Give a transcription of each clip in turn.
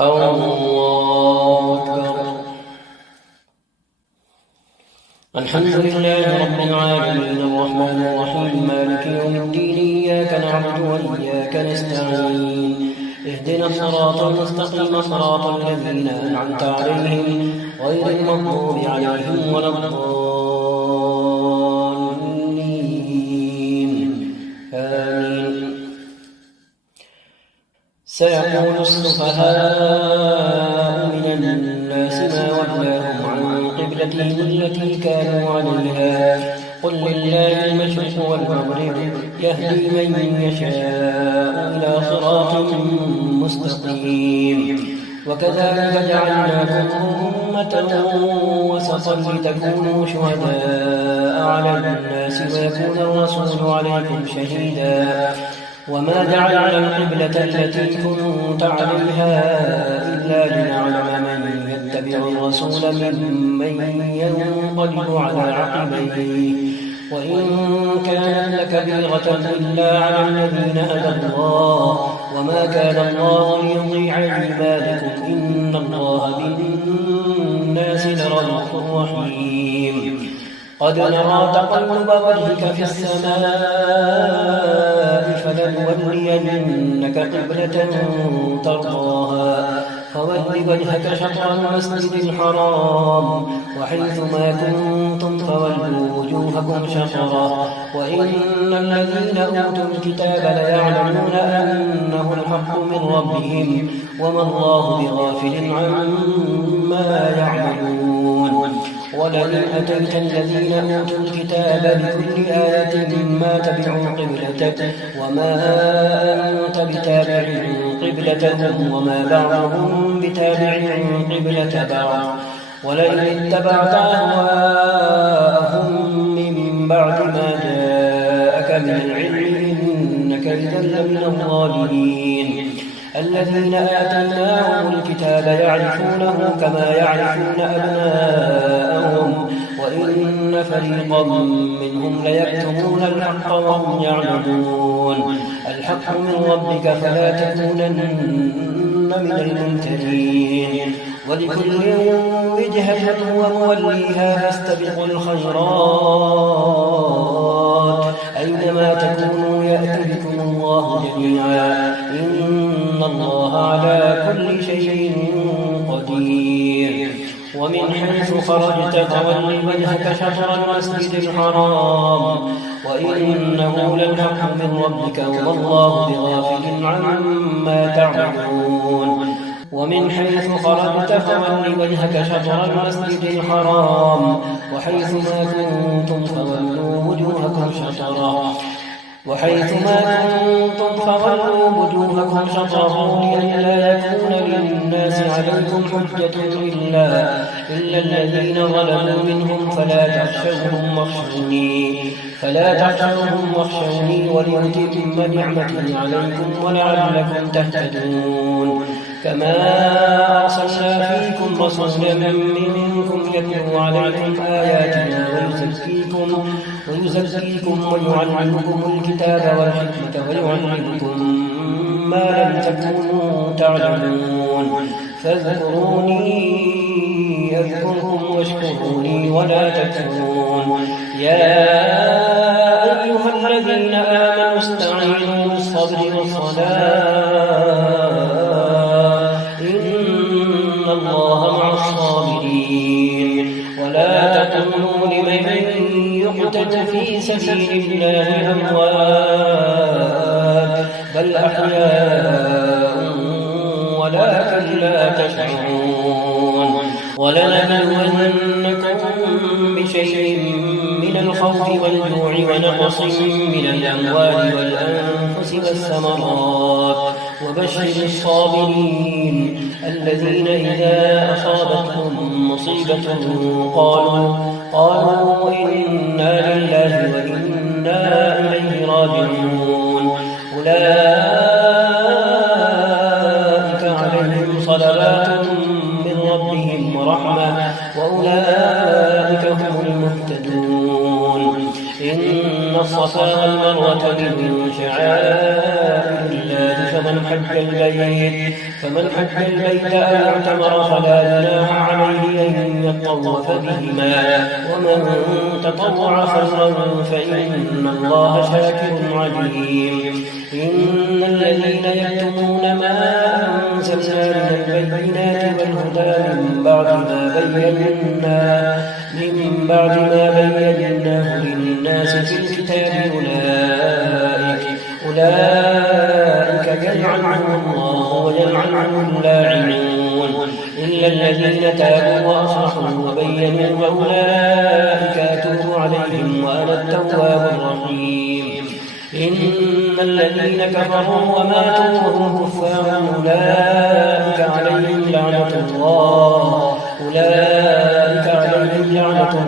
الله أكبر. الحمد لله رب العالمين الرحمن الرحيم مالك يوم الدين إياك نعبد وإياك نستعين اهدنا الصراط المستقيم صراط الذين أنعمت عليهم غير المغضوب عليهم ولا الضالين آمين. سيقول السفهاء من الناس ما ولاهم عن قبلتهم التي كانوا عليها قل لله المشرق والمغرب يهدي من يشاء إلى صراط مستقيم. وكذلك جعلناكم أمة وسطا لتكونوا شهداء على الناس ويكون الرسول عليكم شهيدا وما جعلنا القبلة التي كنت عليها إلا لنعلم من يتبع الرسول ممن ينقلب على عقبيه وإن كانت لكبيرة إلا على الذين هدى الله وما كان الله ليضيع عبادكم إن الله بالناس لرءوف رحيم. قد نرى تقلب وجهك في السماء فلنولينك قبلة ترضاها فول وجهك شطر المسجد الحرام وحيث ما كنتم فولوا وجوهكم شطره وإن الذين أوتوا الكتاب ليعلمون أنه الحق من ربهم وما الله بغافل عما يعملون. ولئن أتيت الذين أوتوا الكتاب بكل آية ما تبعوا قبلتك وما أنت بتابع قبلتهم وما بعضهم بتابع قبلة بعض ولئن اتبعت أهواءهم من بعد ما جاءك من العلم إنك إذا لمن الظالمين. الذين آتيناهم الكتاب يعرفونه كما يعرفون أبناءهم وإن فريقا منهم ليكتمون الحق وهم يعلمون. الحق من ربك فلا تكونن من الممترين. ولكل وجهة هو موليها فاستبقوا الخيرات أينما تكونوا يأت بكم الله جميعا إن الله على كل شيء قدير. ومن حيث خرجت فول وجهك شطر المسجد الحرام وإنه للحق من ربك وما الله بغافل عما تعملون. ومن حيث خرجت فول وجهك شطر المسجد الحرام وحيث ما كنتم فولوا وجوهكم شطره لئلا يكون للناس عليكم حجة إلا الذين ظلموا منهم فلا تخشوهم واخشوني ولأتم نعمتي عليكم ولعلكم تهتدون. كما أرسلنا فيكم رسولا منكم يتلو عليكم آياتنا ويزكيكم ويعلمكم الكتاب والحكمة ويعلمكم ما لم تكونوا تعلمون. فاذكروني أذكركم واشكروني ولا تكفرون. يا أيها الذين آمنوا استعينوا بالصبر والصلاة إن الله مع الصابرين. ولا تقولوا لمن يقتل في سبيل الله أموات بل أحياء ولكن لا تشعرون. ولنبلونكم بشيء من الخوف والجوع ونقص من الأموال والأنفس والثمرات وبشر الصابرين الذين إذا أصابتهم مصيبة قالوا إنا لله وإنا إليه راجعون. أولئك عليهم صلوات من ربهم ورحمة وأولئك هم المهتدون. إن الصفا والمروة من شعائر الله فمن حج البيت أو اعتمر فلا جناح عليه أن يطوف بهما، ومن تطوع خيرا فإن الله شاكر عليم. إن الذين يكتمون ما أنزلنا من البينات والهدى من بعد ما بيناه للناس في الكتاب أولئك يلعنهم الله ويلعنهم اللاعنون إلا الذين تابوا وأصلحوا وبينوا فأولئك أتوب عليهم وأنا التواب الرحيم. إن الذين كفروا وماتوا وهم كفار أولئك عليهم لعنة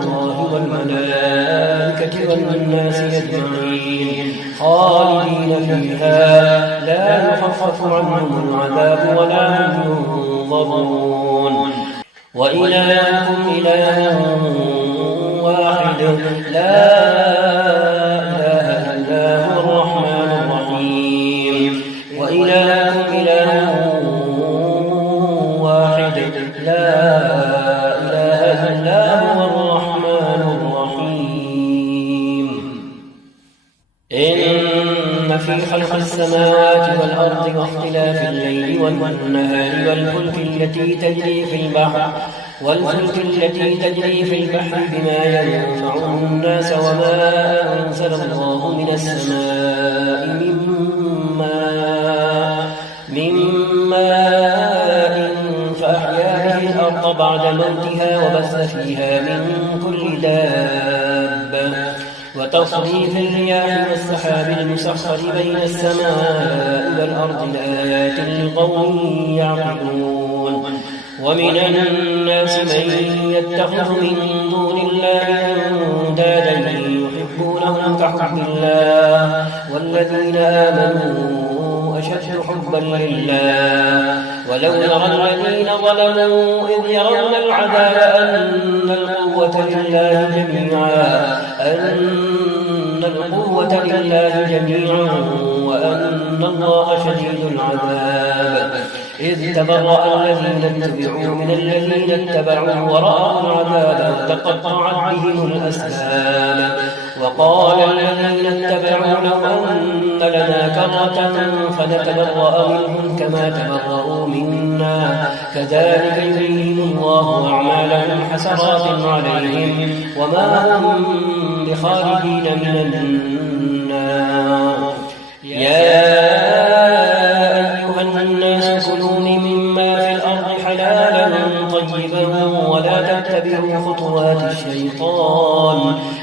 الله والملائكة والناس أجمعين خالدين فيها لا يخفف عنهم العذاب ولا هم ينظرون. وإلهكم إله واحد لا إله إلا هو الرحمن الرحيم. وإلهكم إله واحد لا إله إلا هو الرحمن الرحيم. إن في خلق السماوات والأرض واختلاف الليل والنهار والفلك التي تجري في البحر بما ينفع الناس وما أنزل الله من السماء من ماء فأحيا به الأرض بعد موتها وبث فيها من كل دابة وتصريف الرياح والسحاب المسخر بين السماء والأرض لآيات لقوم يعقلون. ومن الناس من يتخذ من دون الله أندادا يحبونهم كحب الله والذين آمنوا أشد حبا لله. ولو يرى الذين ظلموا إذ يرون العذاب أن القوة لله جميعا وأن الله شديد العذاب. إذ تبرأ الذين اتبعوا من الذين اتبعوا ورأوا العذاب وتقطعت بهم الأسباب. وقال الذين اتبعوا لو أن لنا كرة فنتبرأ منهم كما تبرأوا منا كذلك يريهم الله أعمالهم حسرات عليهم وما هم بخارجين من النار. يا أيها الناس كلوا مما في الأرض حلالا طيبا ولا تتبعوا خطوات الشيطان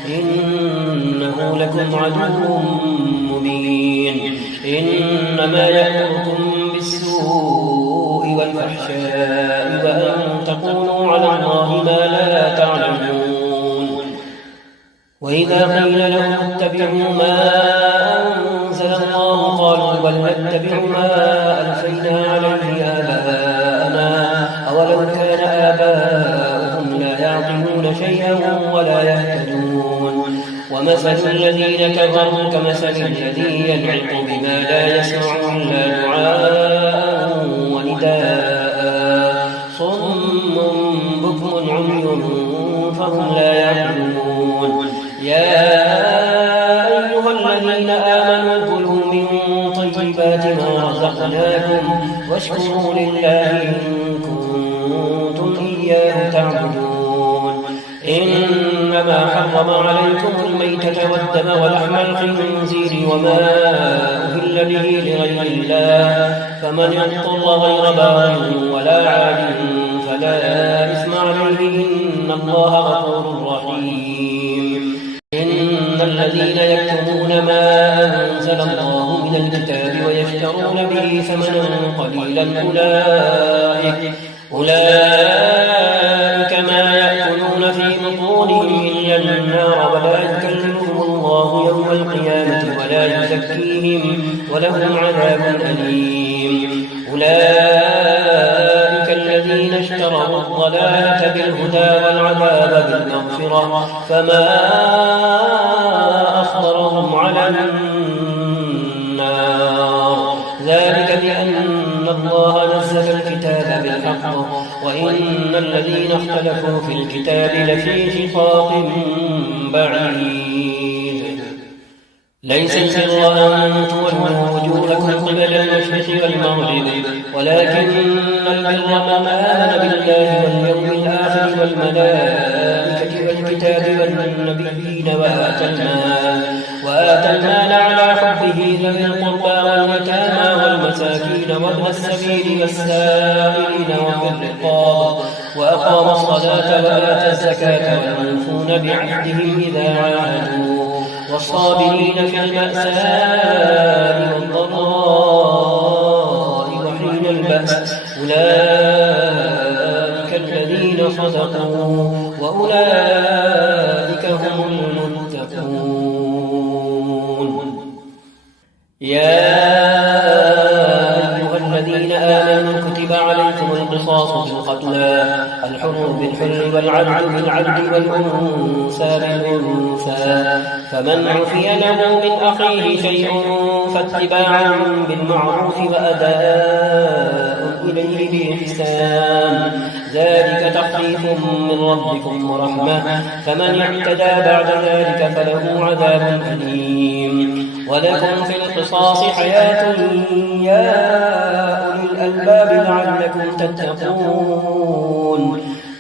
إنه لكم عدو مبين. إنما يأمركم بالسوء والفحشاء وأن تقولوا على الله ما لا تعلمون. وإذا قيل لهم اتبعوا ما أنزل الله قالوا بل نتبع ما ألفينا عليه آباءنا أولو كان آباؤهم لا يعقلون شيئا ولا يهتدون. ومثل الذين كفروا كمثل الذي ينعق بما لا يسمع إلا دعاء ونداء صم بكم عمي فهم لا يعقلون. يا أيها الذين آمنوا كلوا من طيبات ما رزقناكم واشكروا لله إن كنتم إياه تعبدون. إنما حرم عليكم الميتة والدم ولحم الخنزير وما أهل به لغير الله فمن اضطر غير باغ ولا عاد فلا إثم عليه إن الله غفور رحيم. إن الذين يكتمون ما أنزل الله من الكتاب ويشترون به ثمنا قليلا أولئك ما يأكلون في بطونهم إلا النار ولا يكلمهم الله يوم القيامة ولا يزكيهم ولهم عذاب أليم. أولئك الذين اشتروا الضلالة بالهدى والعذاب بالمغفرة فما أصبرهم على النار ذلك بالحق وإن الذين اختلفوا في الكتاب لفي شقاق بعيد. ليس البر أن تولوا وجوهكم قبل المشرق والمغرب ولكن البر من آمن بالله واليوم الآخر والملائكة والكتاب والنبيين وآتى المال على حبه ذوي القربى واليتامى والمساكين وابن السبيل والسائلين وفي الرقاب وأقام الصلاة وآتى الزكاة والموفون بعهدهم إذا عاهدوا والصابرين في البأساء والضراء وحين البأس أولئك الذين صدقوا وأولئك هم المتقون. يا أيها الذين آمنوا كتب عليكم القصاص في القتلى الحر بالحر والعبد بالعبد والأنثى بالأنثى فمن عفي له من أخيه شيء فاتباع بالمعروف وأداء إليه بإحسان ذلك تخفيف من ربكم ورحمة فمن اعتدى بعد ذلك فله عذاب أليم. ولكم في القصاص حياة يا أولي الألباب لعلكم تتقون.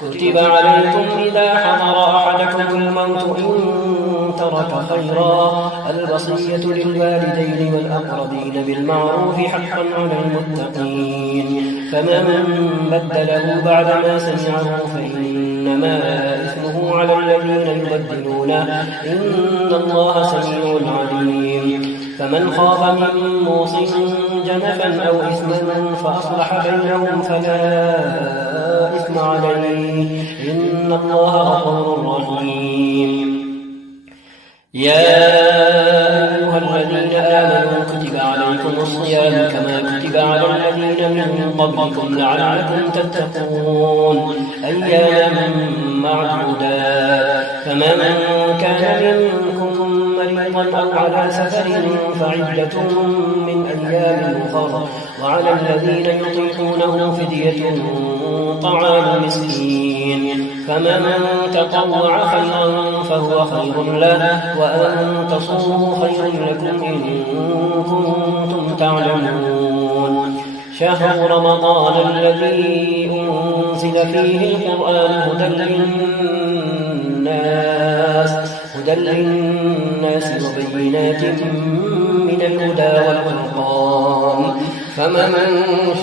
كتب عليكم إذا حضر أحدكم الموت إن ترك خيرا الوصية للوالدين والأقربين بالمعروف حقا على المتقين فمن بدله بعدما سمعه فإنما إثمه على الذين يبدلونه إن الله سميع عليم. فمن خاف من موص جنفا أو إثما فأصلح بينهم فلا إثم عليه إن الله غفور رحيم. يا أيها الذين آمنوا كتب عليكم الصيام كما كتب على الذين من قبلكم لعلكم تتقون أياما معدودات فمن كان منكم مريضا أو على سفر فعدة من أيام أخر وعلى الذين يطيقونه فدية طعام مسكين فمن تطوع خيرا فهو خير له وأن تصوموا خير لكم إن كنتم تعلمون. شهر رمضان الذي أنزل فيه القرآن هدى للناس وبينات من الهدى والفرقان فمن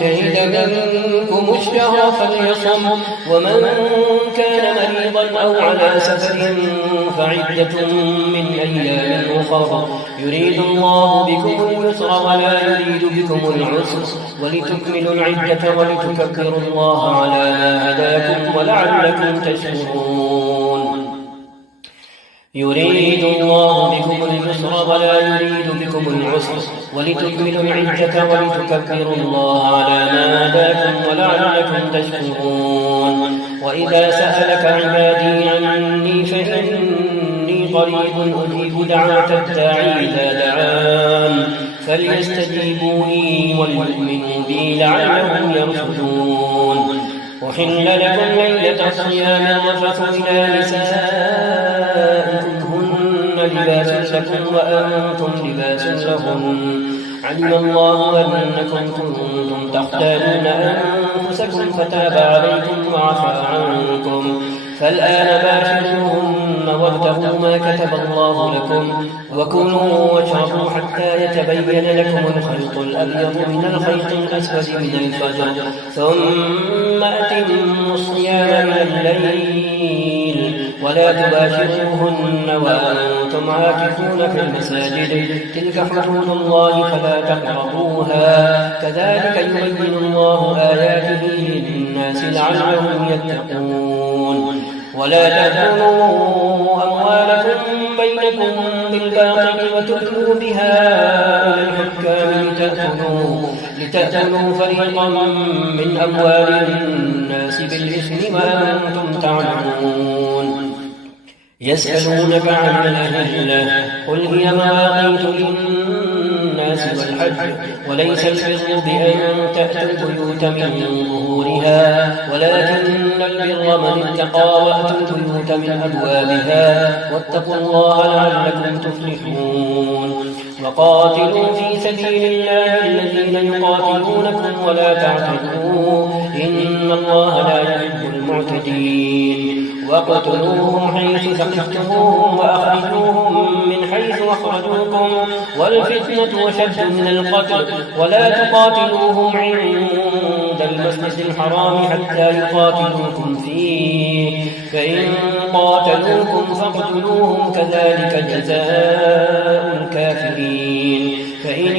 شهد منكم الشهر فليصم ومن كان مريضا أو على سفر فعدة من أيام أخر يريد الله بكم اليسر ولا يريد بكم العسر ولتكملوا العدة ولتكبروا الله على ما هداكم ولعلكم تشكرون. يريد الله بكم اليسر ولا يريد بكم العسر ولتكملوا العدة ولتكبروا الله على ما هداكم ولعلكم تشكرون. وإذا سألك عبادي عني فإني قريب أجيب دعوة الداعي إذا دعان فليستجيبوا لي وليؤمنوا بي لعلهم يرشدون. أحل لكم ليلة الصيام الرفث إلى نسائكم هن لباس لكم وأنتم لباس لهن علم الله أنكم كنتم تختانون أنفسكم فتاب عليكم وعفى عنكم فالآن باشروهن وابتغوا ما كتب الله لكم وكلوا واشربوا حتى يتبين لكم الخيط الأبيض من الخيط الأسود من الفجر ثم أتموا الصيام إلى الليل ولا تباشروهن وأنتم عاكفون في المساجد تلك حدود الله فلا تقربوها كذلك يبين الله آياته للناس لعلهم يتقون. ولا تأكلوا أموالكم بينكم بالباطل وتدلوا بها إلى الحكام لتأكلوا فريقا من أموال الناس بالإثم وأنتم تعلمون. يسألونك عن الأهلة قل هي مواقيت للناس للناس والحج، وليس البر بأن تأتوا البيوت من ظهورها، ولكن البر من اتقى وأتوا البيوت من أبوابها، واتقوا الله لعلكم تفلحون. وقاتلوا في سبيل الله الذين يقاتلونكم ولا تعتدوا، إن الله لا يحب المعتدين. واقتلوهم حيث ثقفتموهم وأخرجوهم من حيث أخرجوكم، والفتنة أشد من القتل، ولا تقاتلوهم عند المسجد الحرام حتى يقاتلوكم فيه، فإن قاتلوكم فاقتلوهم، كذلك جزاء الكافرين. فإن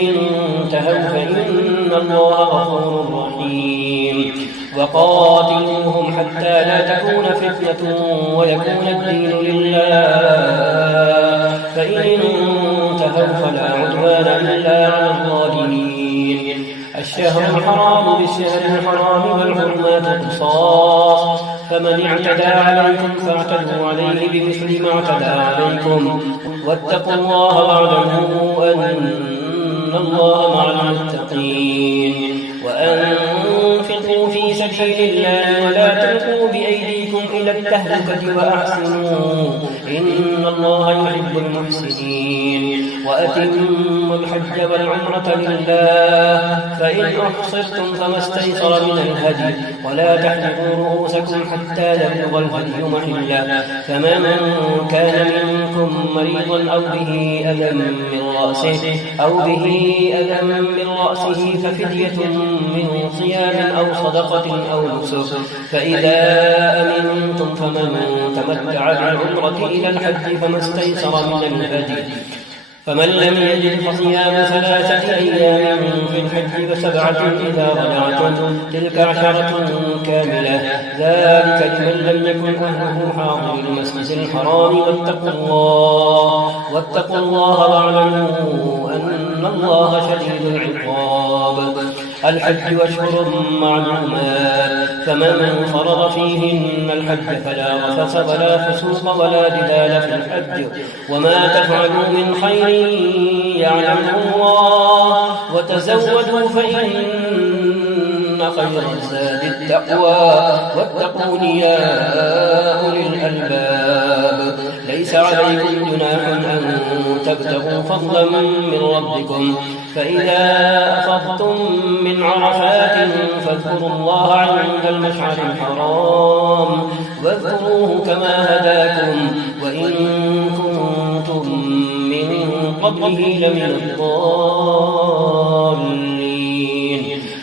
انتهوا فإن الله غفور رحيم. وقاتلوهم حتى لا تكون فتنة ويكون الدين لله، فإن انتهوا فلا عدوان إلا على الظالمين. الشهر الحرام بالشهر الحرام والحرمات قصاص، فمن اعتدى عليكم فاعتدوا عليه بمثل ما اعتدى عليكم، واتقوا الله واعلموا أن الله مع المتقين. وأنفقوا في سبيل الله ولا تلقوا بأيديكم إلى التهلكة وأحسنوا، إن الله يحب المحسنين. وأتموا الحج والعمرة لله، فإن أحصرتم فما استيسر من الهدي، ولا تحلقوا رؤوسكم حتى يبلغ الهدي محله، فمن كان منكم مريضا أو به أذى من رأسه ففدية من صيام أو صدقة أو نسك، فإذا أمنتم فمن تمتع بالعمرة إلى الحج فما استيسر من الهدي، فمن لم يجد فصيام 3 أيام في الحج ف7 إذا رجعتم، تلك 10 كاملة، ذلك لمن لم يكن أهله حاضر المسجد الحرام. واتقوا الله واعلموا أن الله شديد العقاب. الحج أشهر معلومات، فمن فرض فيهن الحج فلا رفث ولا فسوق ولا جدال في الحج، وما تفعلوا من خير يعلمه الله، وتزودوا فإن خير الزاد التقوى، واتقون يا أولي الألباب. ليس عليكم جناح أن تبتغوا فضلا من ربكم، فإذا أفضتم من عرفات فاذكروا الله عند المشعر الحرام، واذكروه كما هداكم، وإن كنتم من قبله لمن الضالين.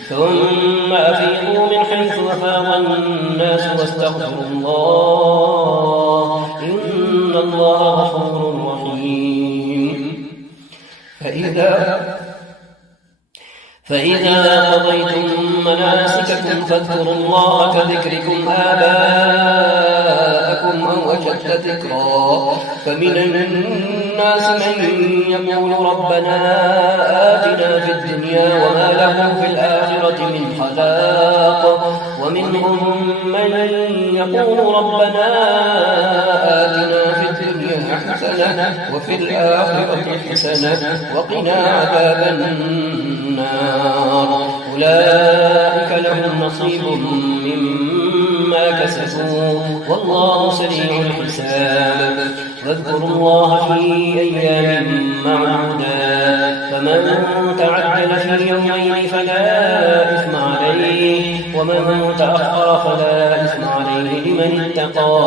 ثم أفيضوا من حيث أفاض الناس واستغفروا الله، إن الله غفور رحيم. فإذا قضيتم مناسككم فاذكروا الله كذكركم آباءكم أو أشد ذكرا، فمن الناس من يقول ربنا آتنا في الدنيا وما له في الآخرة من خلاق، ومنهم من يقول ربنا آتنا في الدنيا حسنة وفي الآخرة حسنة وقنا عذاب النار، أولئك لهم نصيب مما كسبوا والله سريع الحساب. واذكروا الله في أيام معدودات، فمن تعجل في يومين فلا إثم عليه، ومن تأخر فلا إثم عليه لمن اتقى،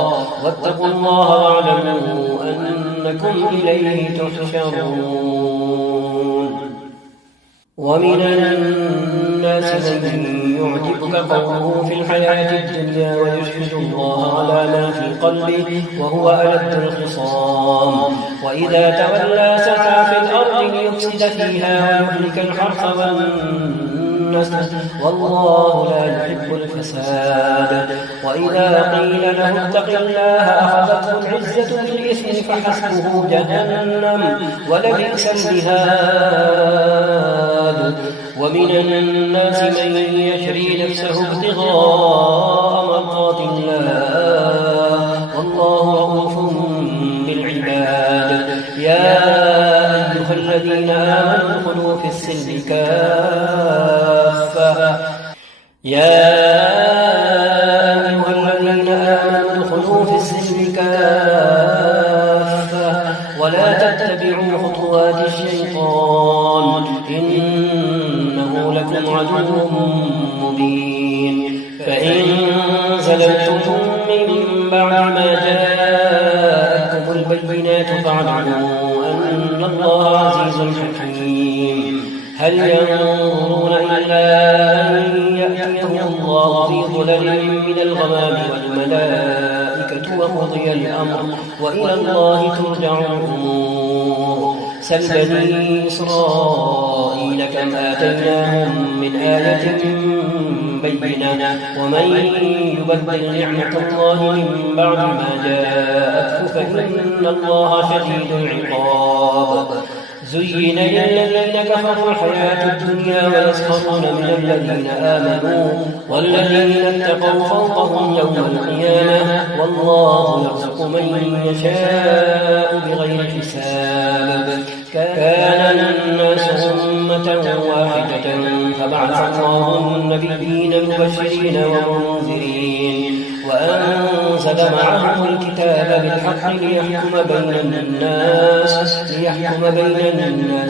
واتقوا الله واعلموا أنكم إليه تحشرون. ومن الناس من يعجبك قوله في الحياة الدنيا ويشهد الله على ما في قلبه وهو ألد الخصام، وإذا تولى سعى في الأرض ليفسد فيها ويهلك الحرث والنسل والله لا يحب الفساد. وإذا قيل له اتق الله أخذته العزة بالإثم فحسبه جهنم ولبئس المهاد. ومن الناس من يشري نفسه ابتغاء مرضات الله والله رؤوف بالعباد. يا أيها الذين آمنوا ادخلوا في السلم كافة يا أيها الذين آمنوا ادخلوا في السلم كافة ولا تتبعوا خطوات الشيطان إنه لكم عدو مبين فإن زللتم من بعد ما جاءتكم البينات فاعلموا أن الله عزيز حكيم هل ينظرون إلا أن يأتيهم الله في ظلل من الغمام والملائكة وقضي الأمر وإلى الله ترجع الأمور سل بني إسرائيل كم آتيناهم من آية بينة ومن يبدل نعمة الله من بعد ما جاءته فإن الله شديد العقاب زين للذين كفروا الحياة الدنيا ويسخرون من الذين آمنوا والذين اتقوا فوقهم يوم القيامة والله يرزق من يشاء بغير حساب كان الناس أمة واحدة فبعث الله النبيين مبشرين ومنذرين وأنزل معهم الكتاب بالحق ليحكم بين الناس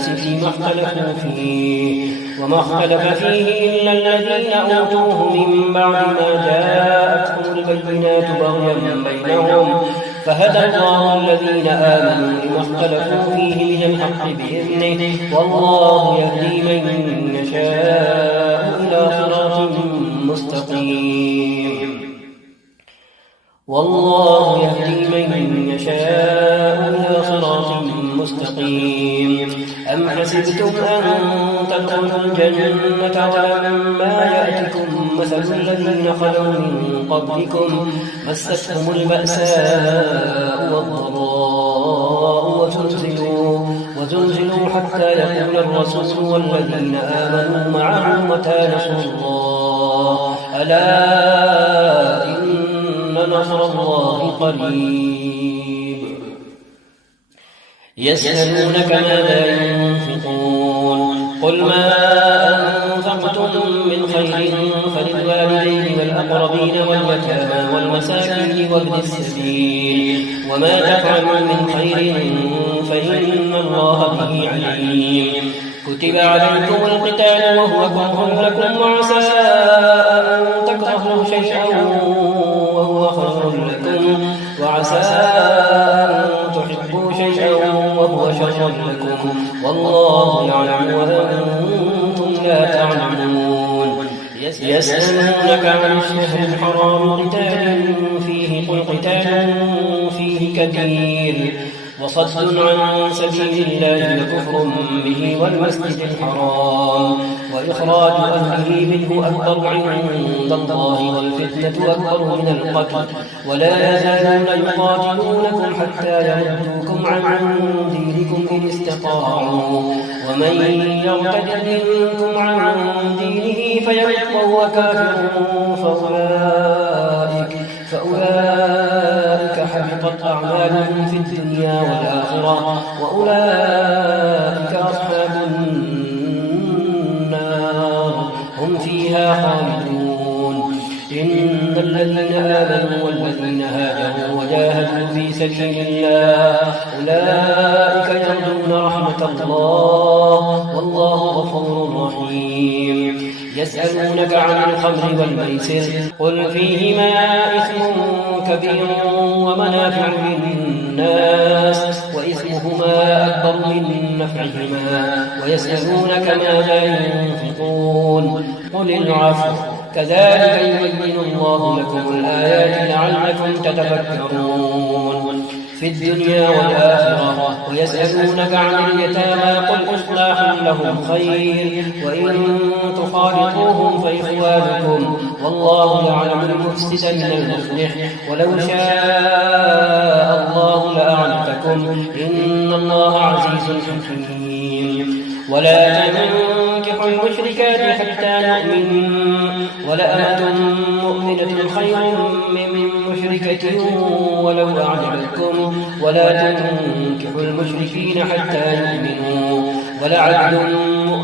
فيما اختلفوا فيه وما اختلف فيه إلا الذين أوتوه من بعد ما جاءتهم البينات بغيا بينهم فهدى الله الذين آمنوا لما اختلفوا فيه من الحق بإذنه والله يهدي من يشاء إلى صراط مستقيم والله يهدي من يشاء إلى صراط مستقيم أم حسبتم أن تدخلوا الجنة ولما يأتكم مثل الذين خلوا من قبلكم مستهم البأساء والضراء وزلزلوا حتى يقول الرسول والذين آمنوا معه متى نصر الله ألا إن نصر الله قريب يسألونك ماذا ينفقون قل ما أنفقتم من خير فللوالدين والأقربين واليتامى والمساكين وابن السبيل وما تفعلوا من خير فإن الله به عليم كتب عليكم القتال وهو كره لكم وعسى أن تكرهوا شيئا وهو خير لكم وعسى أن تحبوا شيئا وهو شر لكم والله يعلم وأنتم لا تعلمون يسألونك عن الشهر الحرام قتال فيه قل قتال فيه كبير وصد عن سبيل الله وكفر به والمسجد الحرام وإخراج أهله منه أكبر عند الله والفتنة أكبر من القتل ولا يزالون يقاتلونكم حتى يردوكم عن دينكم إن استطاعوا ومن يرتد منكم عن دينه فيمت وهو كافر فأولئك حبطت أعمالهم في الدنيا والآخرة وأولئك أصحاب النار هم فيها خالدون إن الذين آمنوا والذين هاجروا وجاهدوا في سبيل الله أولئك يرجون رحمة الله والله غفور رحيم يسألونك عن الخمر والميسر قل فيهما إثم كبير ومنافع للناس وإثمهما أكبر من نفعهما ويسألونك ماذا ينفقون قل العفو كذلك يبين الله لكم الآيات لعلكم تتفكرون في الدنيا والآخرة ويسألونك عن اليتامى قل إصلاح لهم خير وإن تخالطوهم فإخوانكم والله يعلم المفسد من المصلح ولو شاء الله لأعنتكم إن الله عزيز حكيم ولا تنكحوا المشركات حتى يؤمنوا ولأمة مؤمنة خير من مشركة ولو أعجبتكم ولا تنكحوا المشركين حتى يؤمنوا ولعبد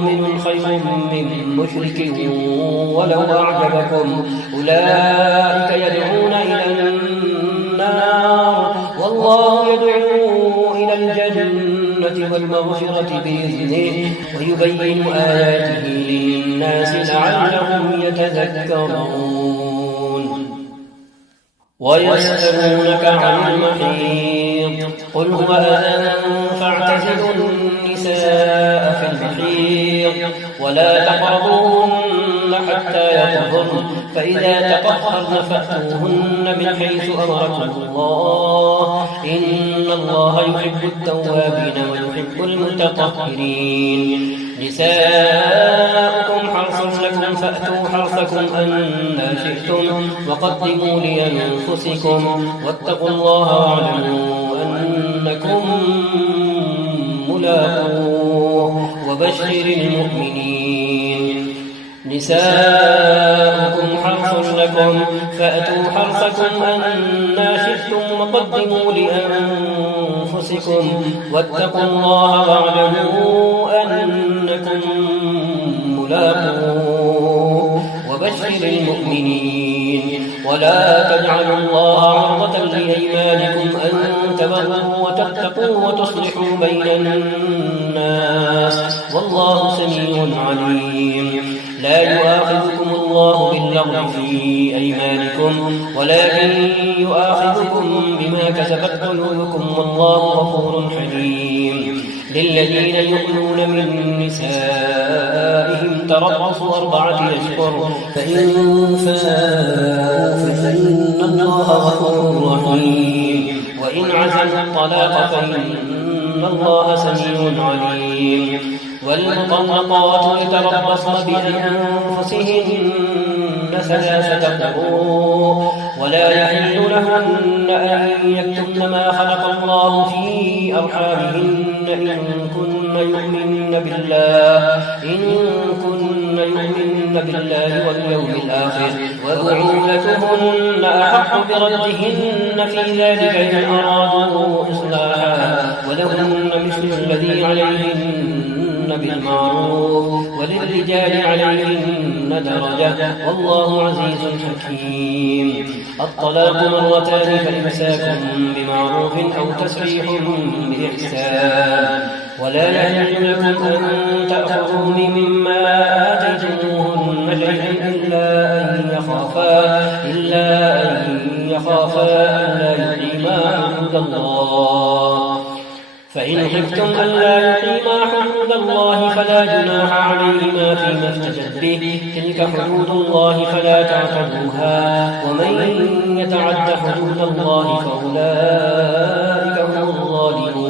مؤمن خير من مشرك ولو أعجبكم أولئك يدعون إلى النار والله يدعو إلى الجنة والمغفرة بإذنه ويبين آياته للناس لعلهم يتذكرون ويسألونك عن المحيض قل هو أذى فاعتزلوا النساء في المحيض ولا تقربوهن حتى يطهرن فإذا تطهرن فأتوهن من حيث أمركم الله إن الله يحب التوابين ويحب المتطهرين نساؤكم حرث لكم فأتوا حرثكم أنى شئتم وقدموا لأنفسكم واتقوا الله واعلموا أنكم ملاقوه وبشر المؤمنين نساؤكم حرث لكم فأتوا حرثكم أنى شئتم وقدموا لأنفسكم واتقوا الله واعلموا أنكم ملاقوه وبشر المؤمنين ولا تجعلوا الله عرضة لأيمانكم أن تبروا وتتقوا وتصلحوا بين الناس والله سميع عليم لا يؤاخذكم الله باللغو في أيمانكم ولكن يؤاخذكم بما كسبت قلوبكم والله غفور حليم للذين يؤلون من نسائهم تربص 4 أشهر فإن فاءوا فإن الله غفور رحيم وإن عزموا الطلاق فإن الله سميع عليم والمطلقات يتربصن بأنفسهن 3 قروء ولا يحل لهن أن يكتمن ما خلق الله في أرحامهن إن كن يؤمن بالله واليوم الآخر وبعولتهن أحق بردهن في ذلك إن أرادوا إصلاحا ولهن مثل الذي عليهن بالمعروف وللرجال عليهن درجة والله عزيز حكيم الطلاق 2 فإمساك بمعروف أو تسريح بإحسان ولا يحل لكم أن تأخذوا مما آتيتموهن شيئا إلا أن يخافا ألا يقيما حدود الله فإن خفتم ألا يقيما حدود الله فلا جناح عليهما فيما افتدت به تلك حدود الله فلا تعتدوها ومن يتعد حدود الله فأولئك هم الظالمون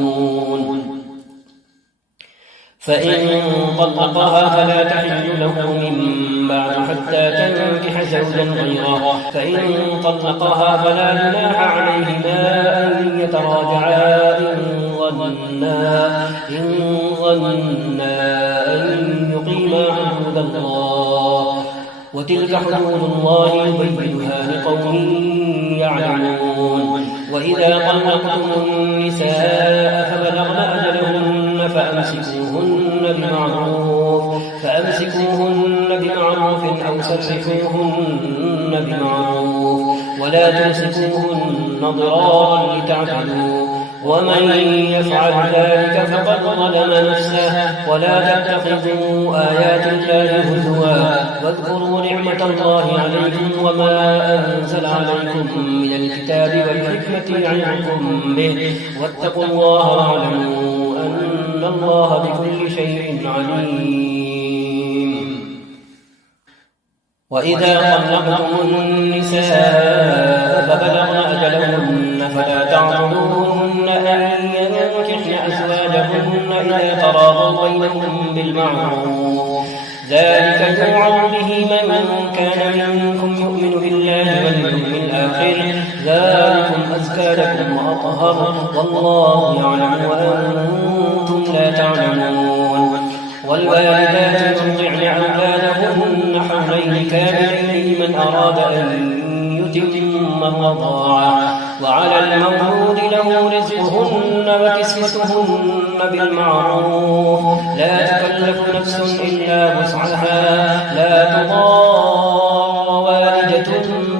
فإن طلقها فلا تحل له من بعد حتى تنكح زوجا غيره فإن طلقها فلا جناح عليهما أن يتراجعا إن ظنا أن يقيما حدود الله وتلك حدود الله يبينها لقوم يعلمون وإذا طلقتم النساء فبلغن أجلهن فأمسكوهن بمعروف أو سرحوهن بمعروف ولا تمسكوهن ضرارا لتعتدوا ومن يفعل ذلك فقد ظلم نفسه ولا تتخذوا آيات الله هزوا واذكروا نعمة الله عليكم وما أنزل عليكم من الكتاب والحكمة يعظكم به واتقوا الله واعلموا أن الله بكل شيء عليم وإذا طلقتم النساء فبلغن أجلهن فلا تعضلوهن أن ينكحن أزواجهن إذا تراضوا بينهم بالمعروف ذلك يوعظ به من كان منكم يؤمن بالله واليوم الآخر ذلكم أزكى لكم وأطهر والله يعلم وأنتم لا تعلمون والوالدات يرضعن أولادهن حولين كاملين لمن أراد أن يتم الرضاعة وعلى المولود له رزقهن وكسوتهن بالمعروف لا تكلف نفس إلا وسعها لا تضار والدة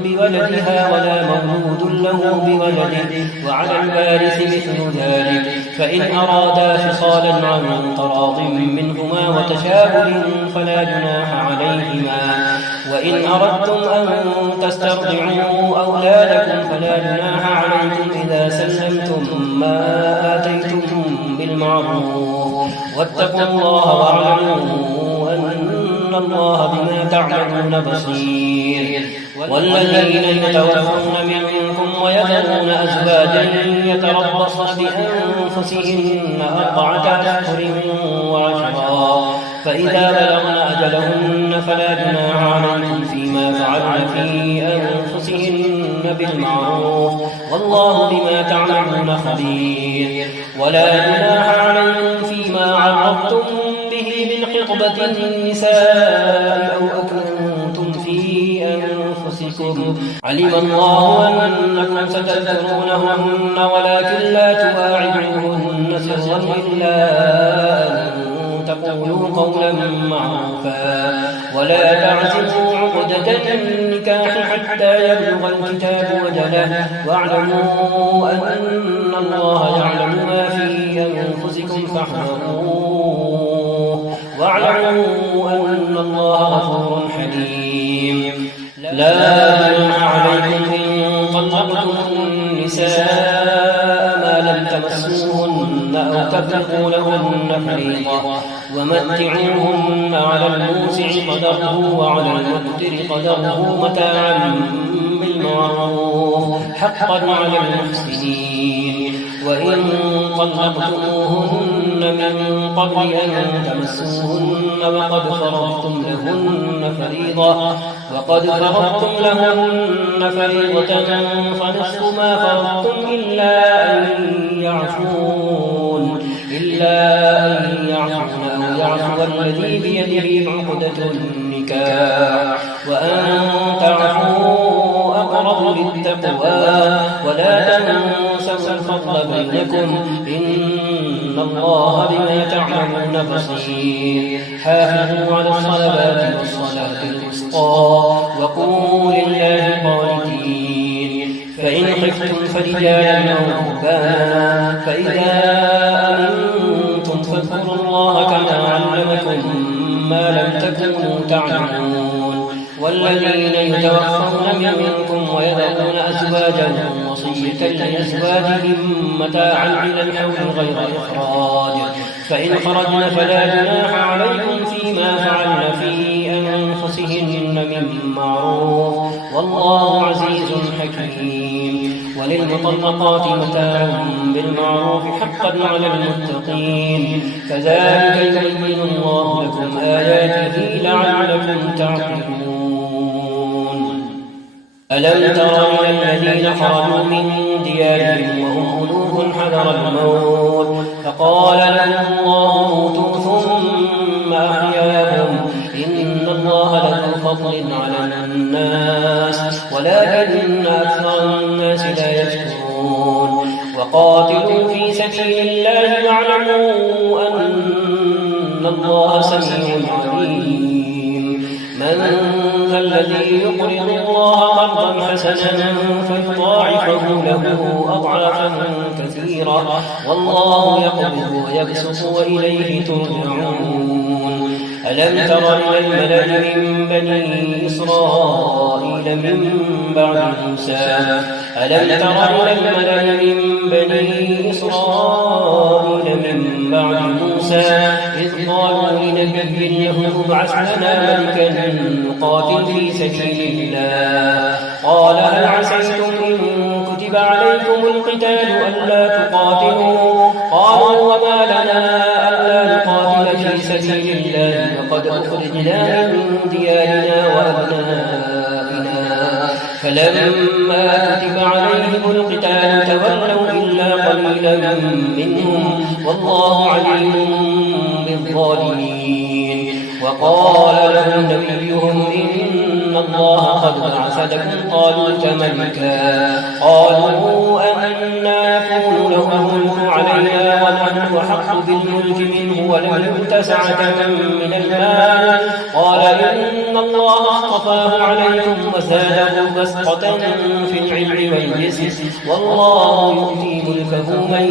بولدها ولا مولود له بولده وعلى الوارث مثل ذلك فإن أرادا فصالا عن تراض منهما وتشاور فلا جناح عليهما وإن أردتم أن تسترضعوا أولادكم فلا جناح عليكم إذا سلمتم ما آتيتم بالمعروف واتقوا الله واعلموا أن الله بما تعملون بصير والذين يتوفون منكم ويذرون أزواجا يتربصن بأنفسهن 4 أشهر وعشرا فإذا بلغن أجلهن فلا جناح عليكم فيما فعلن في أنفسهن بالمعروف والله بما تعملون خبير ولا جناح عليكم فيما عرضتم به من خطبة النساء أو أكنتم في أنفسكم علم الله أنكم ستذكرونهن ولكن لا تواعدوهن سرا إلا أن تقولوا قولا معروفا ولا تعزموا عقدة النكاح حتى يبلغ الكتاب وجله واعلموا أن الله يعلم ما في أنفسكم فاحذروه واعلموا أن الله غفور حليم لا جناح عليكم إن طلقتم النساء ما لم تمسوهن أو تفرقوا لهن فريضة ومتعوهن على الموسع قدره وعلى المقتر قدره متاعا بالمعروف حقا على المحسنين وإن طلقتموهن من قبل أن تمسوهن وقد فرضتم لهن فريضة فنصف ما فرضتم إلا أن يعفون أو يعفو الذي بيده عقدة النكاح وأن تعفوا أقرب للتقوى ولا تنسوا الفضل بينكم إن الله بما تعملون بصير حافظوا على الصلوات والصلاة الوسطى وقوموا لله قانتين فإن خفتم فرجالا أو ركبانا فإذا أمنتم فاذكروا الله كما علمكم ما لم تكونوا تعلمون والذين يتوفون منكم ويذرون أزواجا وصية لأزواجهم متاعا إلى الحول غير إخراج فإن خرجن فلا جناح عليكم فيما فعلن في أنفسهن من معروف والله عزيز حكيم وللمطلقات متاع بالمعروف حقا على المتقين كذلك يبين الله لكم آياته لعلكم تعقلون ألم تر إلى الذين خرجوا من ديارهم وهم ألوف حذر الموت فقال لهم الله موتوا ثم أحياهم إن الله لذو فضل على الناس ولكن أكثر الناس لا يشكرون وقاتلوا في سبيل الله واعلموا أن الله سميع عليم من ذا الذي يقرض الله قرضا حسنا فيضاعفه له أضعافا كثيرة والله يقبض ويبسط وإليه ترجعون ألم تر إلى الملأ من بني إسرائيل من بعد موسى إذ قالوا لنبي له ابعث لنا ملكا نقاتل في سبيل الله قال هل عسيتم إن كتب عليكم القتال ألا تقاتلوا قالوا وما لنا ألا نقاتل في سبيل الله وقد أخرجنا من ديارنا وأبنائنا فلما كتب عليهم القتال تولوا إلا قليلا منهم والله عليم بالظالمين وقال لهم نبيهم إن الله قد بعث لكم طالوت ملكا قالوا أنا يكون له الملك علينا ونحن أحق بالملك منه ولم يؤت سعة من المال قال إن الله اصطفاه عليكم وزاده بسطة في العلم والجسم والله يؤتي ملكه من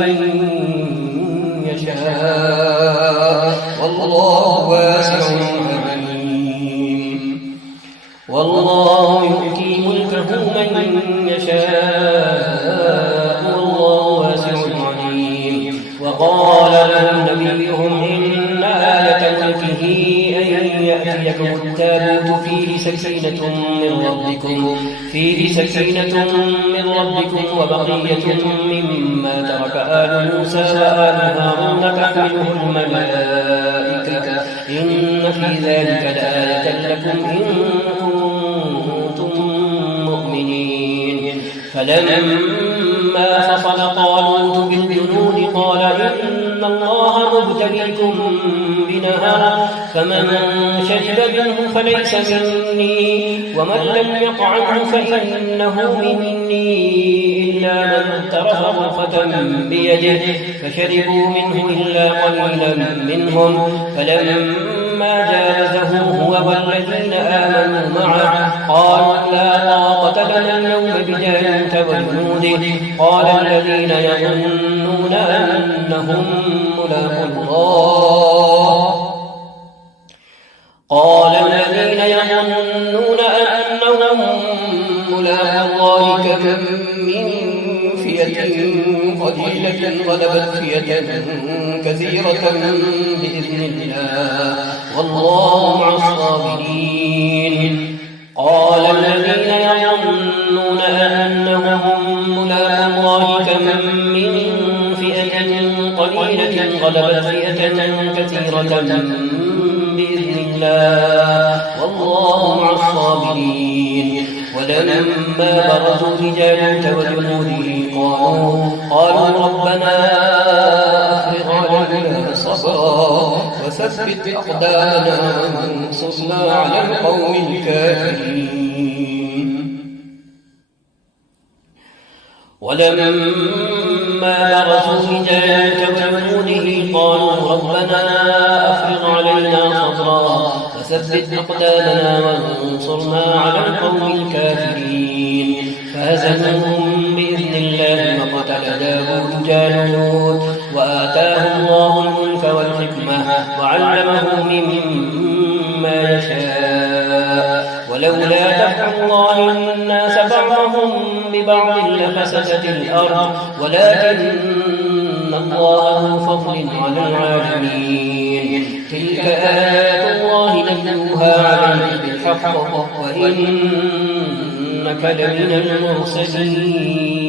يشاء والله واسع عليم والله يؤتي ملكه من يشاء والله واسع عليم وقال لهم نبيهم إن آية ملكه أن يأتيكم التابوت فيه سكينة من ربكم وبقية مما ترك آل موسى وآل هارون تحمله الملائكة إن في ذلك لآية لكم إن كنتم مؤمنين فلما فصل طالوت بالجنود قال إن الله مبتليكم بنهر فمن شرب منه فليس مني ومن لم يطعمه فإنه مني إلا من اغترف غرفة بيده فشربوا منه إلا قليلا منهم فلما جاوزه هو والذين آمنوا معه قالوا لا طاقة لنا اليوم بجالوت وجنوده قال الذين يظنون أنهم ملاقو الله كم من فئة قليلة غلبت فئة كثيرة بإذن الله والله مع الصابرين قال الذين يظنون أنهم ملاقو الله كم من فئة قليلة غلبت فئة كثيرة بإذن الله والله مع الصابرين ولما برزوا لجالوت وجنوده قالوا ربنا أفرغ علينا صبرا وثبت أقدامنا وانصرنا على القوم الكافرين ولما برزوا لجالوت وجنوده قالوا ربنا أفرغ علينا صبرا وثبت أقدامنا وانصرنا على القوم الكافرين فهزموهم بإذن الله وقتل داود جالوت وآتاه الله الملك والحكمة وعلمه مما يشاء ولولا دفع الله الناس بعضهم ببعض لفسدت الأرض ولكن الله ذو فضل على العالمين تلك آيات الله نتلوها عليك بالحق وإنك لمن المرسلين